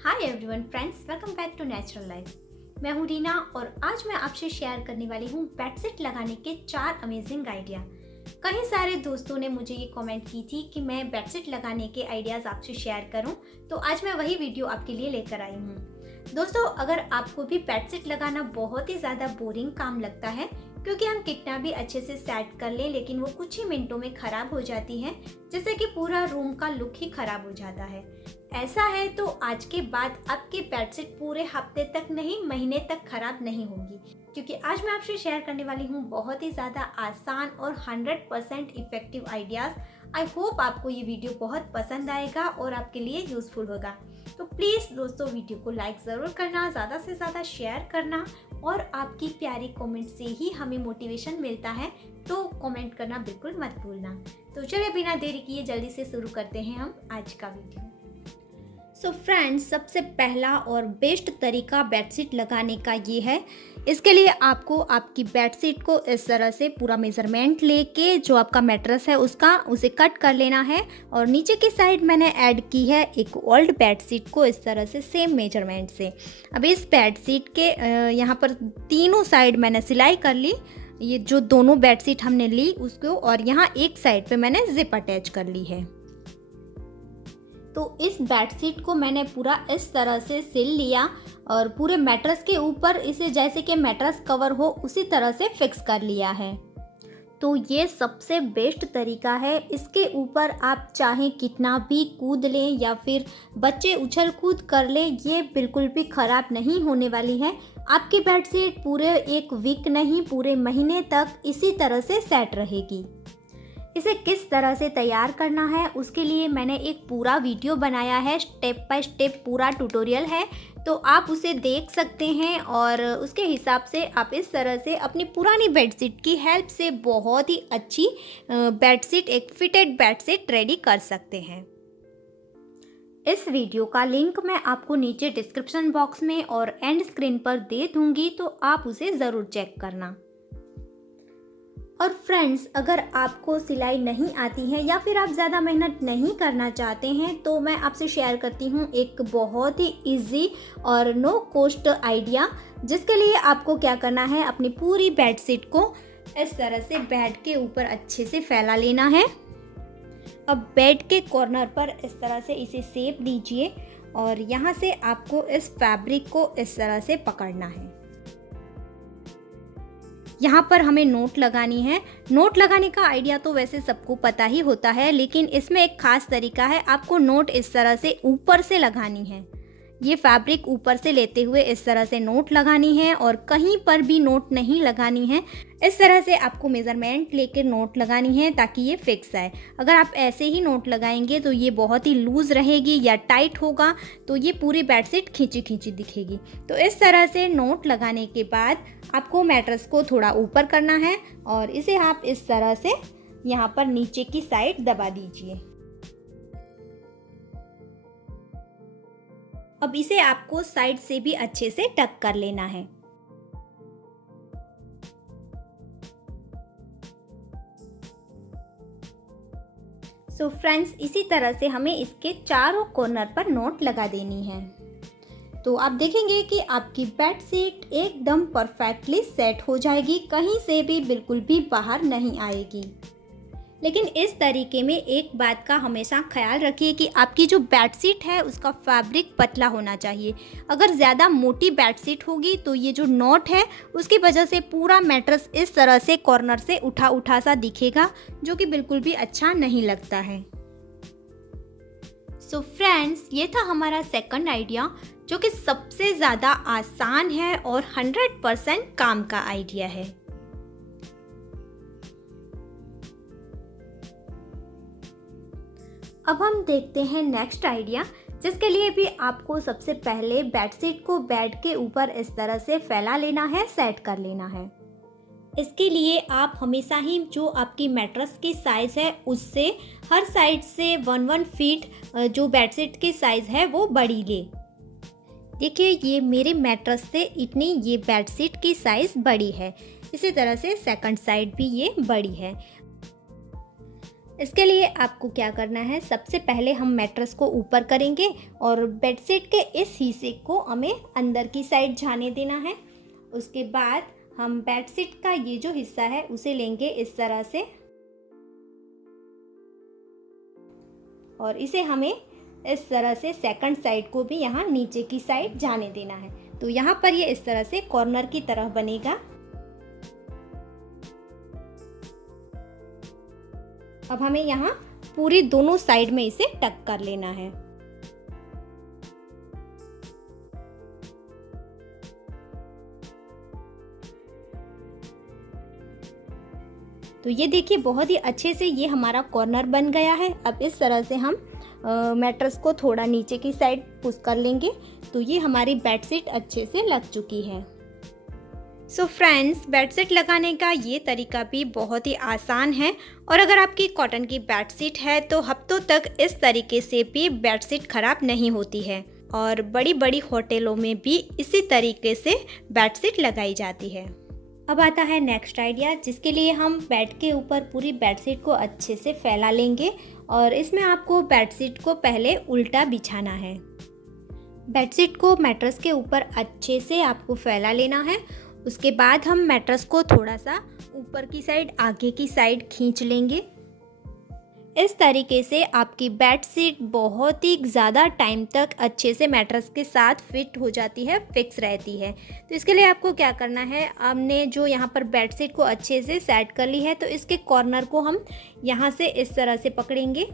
Hi everyone friends, welcome back to natural life. मैं हूँ रीना और आज मैं आपसे शेयर करने वाली हूँ बेडशीट लगाने के 4 अमेजिंग आइडिया। कई सारे दोस्तों ने मुझे ये कमेंट की थी कि मैं बेडशीट लगाने के आइडियाज़ आपसे शेयर करूँ, तो आज मैं वही वीडियो आपके लिए लेकर आई हूँ। दोस्तों, अगर आपको भी बेडशीट लगाना बहुत ही ज़्यादा बोरिंग काम लगता है, क्योंकि हम कितना भी अच्छे से सेट कर लें लेकिन वो कुछ ही मिनटों में ख़राब हो जाती है, जिससे कि पूरा रूम का लुक ही ख़राब हो जाता है। ऐसा है तो आज के बाद आपकी बेडशीट पूरे हफ्ते तक नहीं, महीने तक खराब नहीं होगी, क्योंकि आज मैं आपसे शेयर करने वाली हूँ बहुत ही ज़्यादा आसान और 100% इफेक्टिव आइडियाज़। आई होप आपको ये वीडियो बहुत पसंद आएगा और आपके लिए यूज़फुल होगा। तो प्लीज़ दोस्तों, वीडियो को लाइक ज़रूर करना, ज़्यादा से ज़्यादा शेयर करना, और आपकी प्यारी कमेंट से ही हमें मोटिवेशन मिलता है, तो कमेंट करना बिल्कुल मत भूलना। तो चलिए बिना देरी किए जल्दी से शुरू करते हैं हम आज का वीडियो। सो फ्रेंड्स, सबसे पहला और बेस्ट तरीका बेडशीट लगाने का ये है। इसके लिए आपको आपकी बेडशीट को इस तरह से पूरा मेज़रमेंट लेके जो आपका मैट्रेस है उसे कट कर लेना है, और नीचे की साइड मैंने ऐड की है एक ओल्ड बेडशीट को इस तरह से सेम मेजरमेंट से। अब इस बेडशीट के यहाँ पर तीनों साइड मैंने सिलाई कर ली। ये जो दोनों बेडशीट हमने ली उसको, और यहाँ एक साइड पे मैंने जिप अटैच कर ली है। तो इस बेडशीट को मैंने पूरा इस तरह से सिल लिया और पूरे मैट्रेस के ऊपर इसे जैसे कि मैट्रेस कवर हो उसी तरह से फिक्स कर लिया है। तो ये सबसे बेस्ट तरीका है। इसके ऊपर आप चाहें कितना भी कूद लें या फिर बच्चे उछल कूद कर लें, ये बिल्कुल भी ख़राब नहीं होने वाली है। आपकी बेडशीट पूरे एक वीक नहीं, पूरे महीने तक इसी तरह से सेट रहेगी। इसे किस तरह से तैयार करना है उसके लिए मैंने एक पूरा वीडियो बनाया है, स्टेप बाय स्टेप पूरा ट्यूटोरियल है, तो आप उसे देख सकते हैं और उसके हिसाब से आप इस तरह से अपनी पुरानी बेडशीट की हेल्प से बहुत ही अच्छी बेडशीट, एक फिटेड बेडशीट रेडी कर सकते हैं। इस वीडियो का लिंक मैं आपको नीचे डिस्क्रिप्शन बॉक्स में और एंड स्क्रीन पर दे दूंगी, तो आप उसे ज़रूर चेक करना। और फ्रेंड्स, अगर आपको सिलाई नहीं आती है या फिर आप ज़्यादा मेहनत नहीं करना चाहते हैं, तो मैं आपसे शेयर करती हूँ एक बहुत ही इजी और नो कॉस्ट आइडिया, जिसके लिए आपको क्या करना है, अपनी पूरी बेडशीट को इस तरह से बेड के ऊपर अच्छे से फैला लेना है। अब बेड के कॉर्नर पर इस तरह से इसे सेप दीजिए और यहाँ से आपको इस फैब्रिक को इस तरह से पकड़ना है। यहाँ पर हमें नोट लगानी है। नोट लगाने का आइडिया तो वैसे सबको पता ही होता है, लेकिन इसमें एक खास तरीका है। आपको नोट इस तरह से ऊपर से लगानी है। ये फैब्रिक ऊपर से लेते हुए इस तरह से नोट लगानी है और कहीं पर भी नोट नहीं लगानी है। इस तरह से आपको मेज़रमेंट लेकर नोट लगानी है ताकि ये फिक्स आए। अगर आप ऐसे ही नोट लगाएंगे तो ये बहुत ही लूज़ रहेगी या टाइट होगा, तो ये पूरी बेडशीट खींची खींची दिखेगी। तो इस तरह से नोट लगाने के बाद आपको मैट्रेस को थोड़ा ऊपर करना है और इसे आप इस तरह से यहाँ पर नीचे की साइड दबा दीजिए। अब इसे आपको साइड से भी अच्छे से टक कर लेना है। सो फ्रेंड्स, इसी तरह से हमें इसके चारों कॉर्नर पर नोट लगा देनी है। तो आप देखेंगे कि आपकी बेडशीट एकदम परफेक्टली सेट हो जाएगी, कहीं से भी बिल्कुल भी बाहर नहीं आएगी। लेकिन इस तरीके में एक बात का हमेशा ख्याल रखिए कि आपकी जो बेडशीट है उसका फैब्रिक पतला होना चाहिए। अगर ज़्यादा मोटी बेडशीट होगी तो ये जो नॉट है उसकी वजह से पूरा मैट्रेस इस तरह से कॉर्नर से उठा उठा सा दिखेगा, जो कि बिल्कुल भी अच्छा नहीं लगता है। सो फ्रेंड्स, ये था हमारा सेकंड आइडिया, जो कि सबसे ज़्यादा आसान है और 100% काम का आइडिया है। अब हम देखते हैं नेक्स्ट आइडिया, जिसके लिए भी आपको सबसे पहले बेडशीट को बेड के ऊपर इस तरह से फैला लेना है, सेट कर लेना है। इसके लिए आप हमेशा ही जो आपकी मैट्रेस की साइज़ है उससे हर साइड से 1-1 फीट जो बेडशीट की साइज़ है वो बड़ी ले। देखिए, ये मेरे मैट्रेस से इतनी ये बेडशीट की साइज़ बड़ी है। इसी तरह से सेकंड साइड भी ये बड़ी है। इसके लिए आपको क्या करना है, सबसे पहले हम मैट्रेस को ऊपर करेंगे और बेडशीट के इस हिस्से को हमें अंदर की साइड जाने देना है। उसके बाद हम बेडशीट का ये जो हिस्सा है उसे लेंगे इस तरह से, और इसे हमें इस तरह से सेकंड साइड को भी यहाँ नीचे की साइड जाने देना है। तो यहाँ पर ये इस तरह से कॉर्नर की तरह बनेगा। अब हमें यहाँ पूरी दोनों साइड में इसे टक कर लेना है। तो ये देखिए बहुत ही अच्छे से ये हमारा कॉर्नर बन गया है। अब इस तरह से हम मैट्रेस को थोड़ा नीचे की साइड पुश कर लेंगे तो ये हमारी बेडशीट अच्छे से लग चुकी है। सो फ्रेंड्स, बेडशीट लगाने का ये तरीका भी बहुत ही आसान है और अगर आपकी कॉटन की बेडशीट है तो हफ्तों तक इस तरीके से भी बेडशीट ख़राब नहीं होती है और बड़ी बड़ी होटलों में भी इसी तरीके से बेडशीट लगाई जाती है। अब आता है नेक्स्ट आइडिया, जिसके लिए हम बेड के ऊपर पूरी बेडशीट को अच्छे से फैला लेंगे और इसमें आपको बेडशीट को पहले उल्टा बिछाना है। बेडशीट को मैट्रेस के ऊपर अच्छे से आपको फैला लेना है। उसके बाद हम मैट्रेस को थोड़ा सा ऊपर की साइड, आगे की साइड खींच लेंगे। इस तरीके से आपकी बेडशीट बहुत ही ज़्यादा टाइम तक अच्छे से मैट्रेस के साथ फिट हो जाती है, फिक्स रहती है। तो इसके लिए आपको क्या करना है, हमने जो यहाँ पर बेडशीट को अच्छे से सेट कर ली है तो इसके कॉर्नर को हम यहाँ से इस तरह से पकड़ेंगे।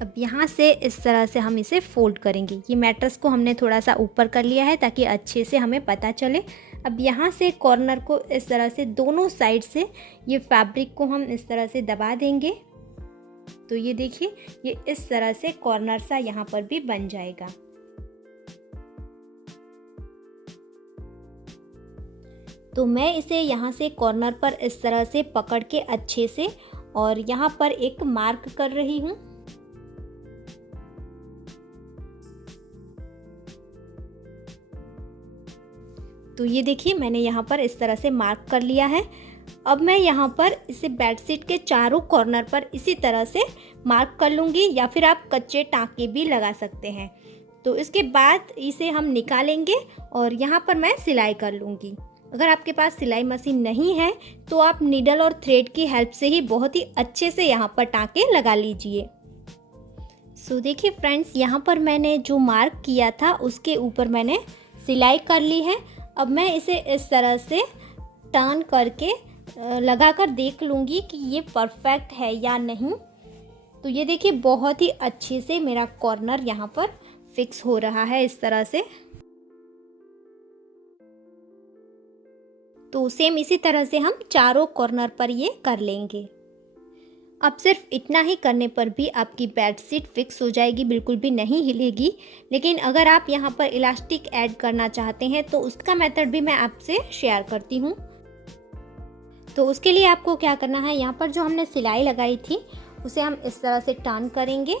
अब यहाँ से इस तरह से हम इसे फोल्ड करेंगे। ये मैट्रेस को हमने थोड़ा सा ऊपर कर लिया है ताकि अच्छे से हमें पता चले। अब यहाँ से कॉर्नर को इस तरह से दोनों साइड से ये फैब्रिक को हम इस तरह से दबा देंगे। तो ये देखिए ये इस तरह से कॉर्नर सा यहाँ पर भी बन जाएगा। तो मैं इसे यहाँ से कॉर्नर पर इस तरह से पकड़ के अच्छे से और यहाँ पर एक मार्क कर रही हूँ। तो ये देखिए मैंने यहाँ पर इस तरह से मार्क कर लिया है। अब मैं यहाँ पर इसे बेडशीट के चारों कॉर्नर पर इसी तरह से मार्क कर लूँगी या फिर आप कच्चे टाँके भी लगा सकते हैं। तो इसके बाद इसे हम निकालेंगे और यहाँ पर मैं सिलाई कर लूँगी। अगर आपके पास सिलाई मशीन नहीं है तो आप नीडल और थ्रेड की हेल्प से ही बहुत ही अच्छे से यहाँ पर टाँके लगा लीजिए। सो देखिए फ्रेंड्स, यहाँ पर मैंने जो मार्क किया था उसके ऊपर मैंने सिलाई कर ली है। अब मैं इसे इस तरह से टर्न करके लगाकर देख लूँगी कि ये परफेक्ट है या नहीं। तो ये देखिए बहुत ही अच्छे से मेरा कॉर्नर यहाँ पर फिक्स हो रहा है इस तरह से। तो सेम इसी तरह से हम चारों कॉर्नर पर ये कर लेंगे। अब सिर्फ इतना ही करने पर भी आपकी बेडशीट फिक्स हो जाएगी, बिल्कुल भी नहीं हिलेगी। लेकिन अगर आप यहाँ पर इलास्टिक ऐड करना चाहते हैं तो उसका मेथड भी मैं आपसे शेयर करती हूँ। तो उसके लिए आपको क्या करना है, यहाँ पर जो हमने सिलाई लगाई थी उसे हम इस तरह से टर्न करेंगे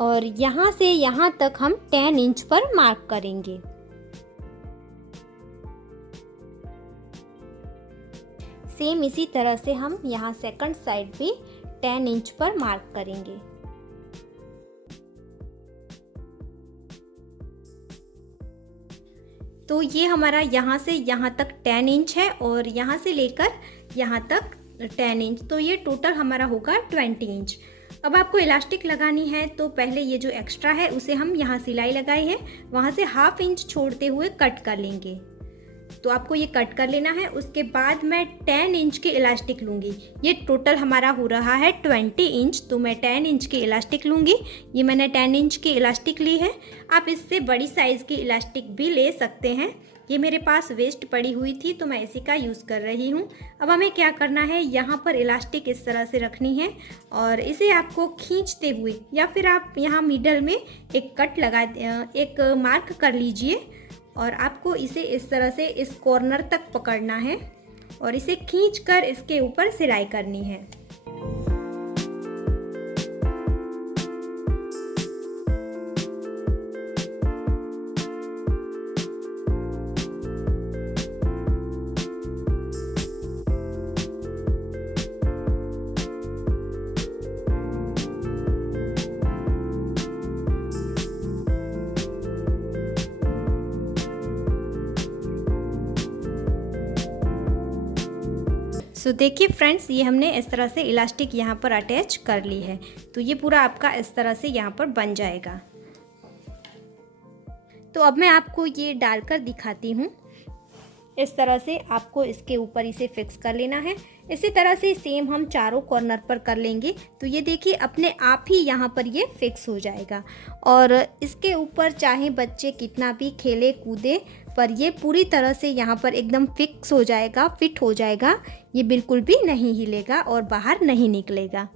और यहाँ से यहाँ तक हम 10 इंच पर मार्क करेंगे। सेम इसी तरह से हम यहाँ सेकंड साइड भी 10 इंच पर मार्क करेंगे। तो ये हमारा यहाँ से यहाँ तक 10 इंच है और यहाँ से लेकर यहाँ तक 10 इंच, तो ये टोटल हमारा होगा 20 इंच। अब आपको इलास्टिक लगानी है तो पहले ये जो एक्स्ट्रा है उसे हम यहाँ सिलाई लगाई है वहाँ से ½ इंच छोड़ते हुए कट कर लेंगे। तो आपको ये कट कर लेना है। उसके बाद मैं 10 इंच की इलास्टिक लूँगी। ये टोटल हमारा हो रहा है 20 इंच, तो मैं 10 इंच की इलास्टिक लूँगी। ये मैंने 10 इंच की इलास्टिक ली है। आप इससे बड़ी साइज़ की इलास्टिक भी ले सकते हैं। ये मेरे पास वेस्ट पड़ी हुई थी तो मैं इसी का यूज़ कर रही हूँ। अब हमें क्या करना है, यहाँ पर इलास्टिक इस तरह से रखनी है और इसे आपको खींचते हुए या फिर आप यहाँ मिडल में एक कट लगा, एक मार्क कर लीजिए और आपको इसे इस तरह से इस कॉर्नर तक पकड़ना है और इसे खींचकर इसके ऊपर सिलाई करनी है। सो देखिए फ्रेंड्स, ये हमने इस तरह से इलास्टिक यहाँ पर अटैच कर ली है। तो ये पूरा आपका इस तरह से यहाँ पर बन जाएगा। तो अब मैं आपको ये डालकर दिखाती हूँ। इस तरह से आपको इसके ऊपर इसे फिक्स कर लेना है। इसी तरह से सेम हम चारों कॉर्नर पर कर लेंगे। तो ये देखिए अपने आप ही यहाँ पर ये फिक्स हो जाएगा। और इसके ऊपर चाहे बच्चे कितना भी खेले कूदे, पर ये पूरी तरह से यहाँ पर एकदम फिक्स हो जाएगा, फिट हो जाएगा। ये बिल्कुल भी नहीं हिलेगा और बाहर नहीं निकलेगा।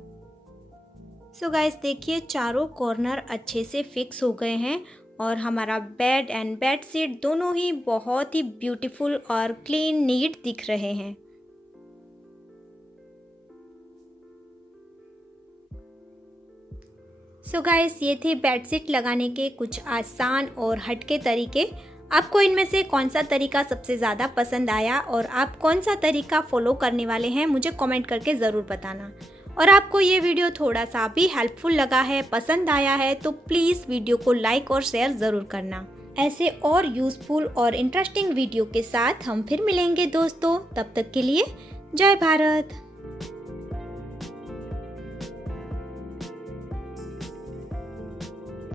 सो गाइस देखिए, चारों कॉर्नर अच्छे से फिक्स हो गए हैं और हमारा बेड एंड बेडशीट दोनों ही बहुत ही ब्यूटीफुल और क्लीन नीट दिख रहे हैं। सो गाइस, ये थे बेडशीट लगाने के कुछ आसान और हटके तरीके। आपको इनमें से कौन सा तरीका सबसे ज़्यादा पसंद आया और आप कौन सा तरीका फॉलो करने वाले हैं, मुझे कमेंट करके ज़रूर बताना। और आपको ये वीडियो थोड़ा सा भी हेल्पफुल लगा है, पसंद आया है, तो प्लीज़ वीडियो को लाइक और शेयर ज़रूर करना। ऐसे और यूज़फुल और इंटरेस्टिंग वीडियो के साथ हम फिर मिलेंगे दोस्तों। तब तक के लिए जय भारत।